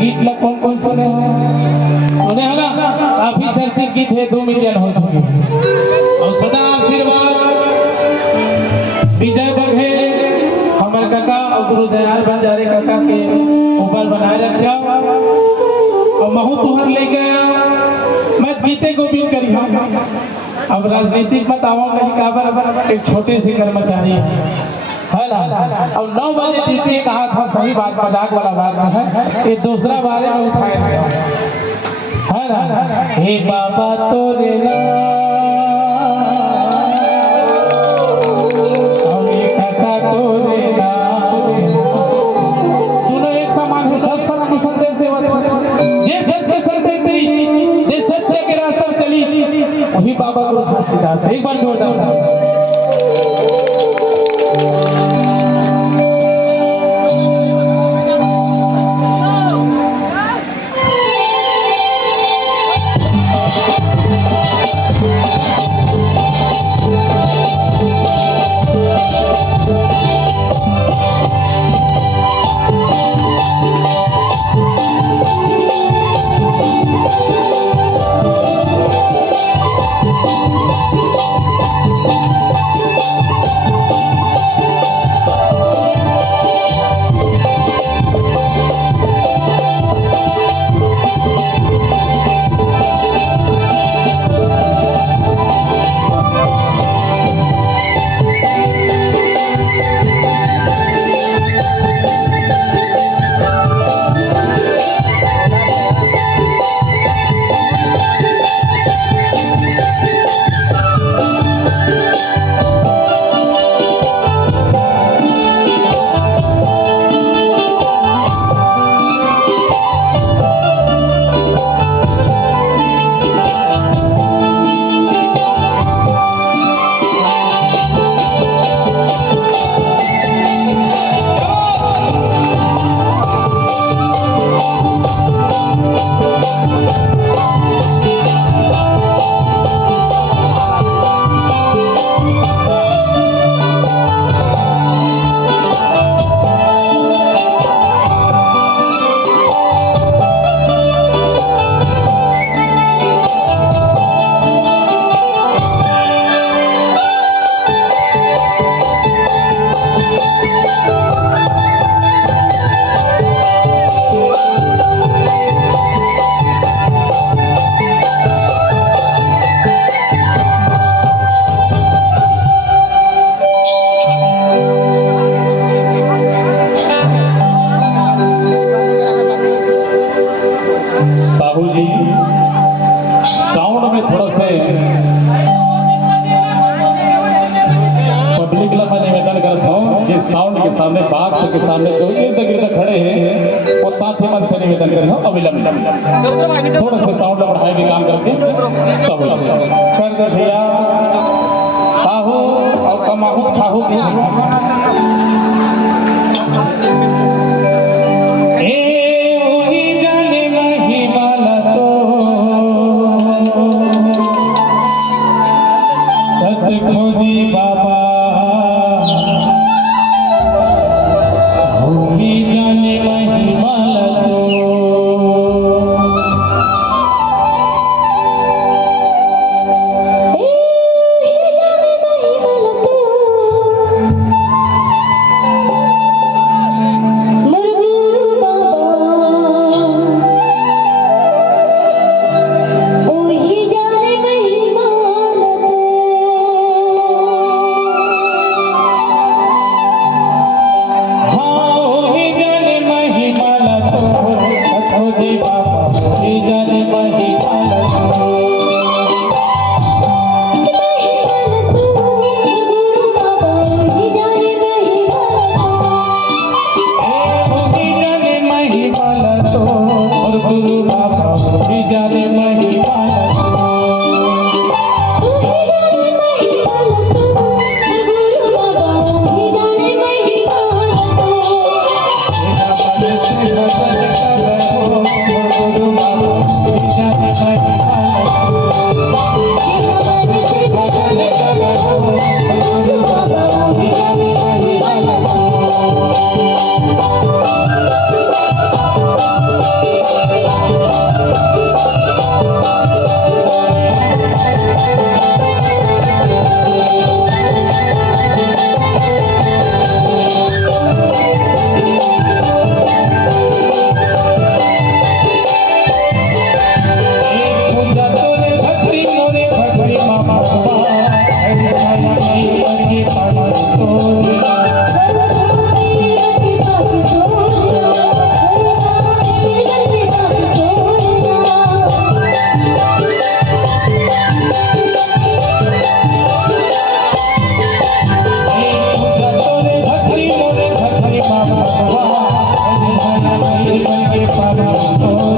गीत ला कौन कौन सुने सुने है ना? काफी चर्चित गीत है, 2 मिलियन हो चुके। और सदा आशीर्वाद विजय बघेल हमारे काका और गुरु दयाल बंजारे काका के ऊपर बनाए रखा। और महू तुहर ले गया मत गीते गोविंद करी। अब राजनीतिक मत आओ कहीं काबर एक छोटे से कर्मचारी है ना। अब 9 बजे जीते कहा था, सही बात, मजाक वाला बात है, ये दूसरा बारे में उठाया है ना। हे बाबा तोरे अभी बाबा को घासीदास एक बार जोरदार। साउंड में थोड़ा से पब्लिक ला मैं निवेदन करता हूँ, जिस साउंड के सामने बाक्स के सामने जो इर्द गिर्द खड़े हैं वो साथ ही मन से निवेदन कर रहा हूँ अविलंब थोड़ा सा साउंड बढ़ाए भी काम करके सब कर दे भैया। साहू और कमाहू खाहू खोजी बाबा होगी जाने महिमा लो। Bye. Thank you.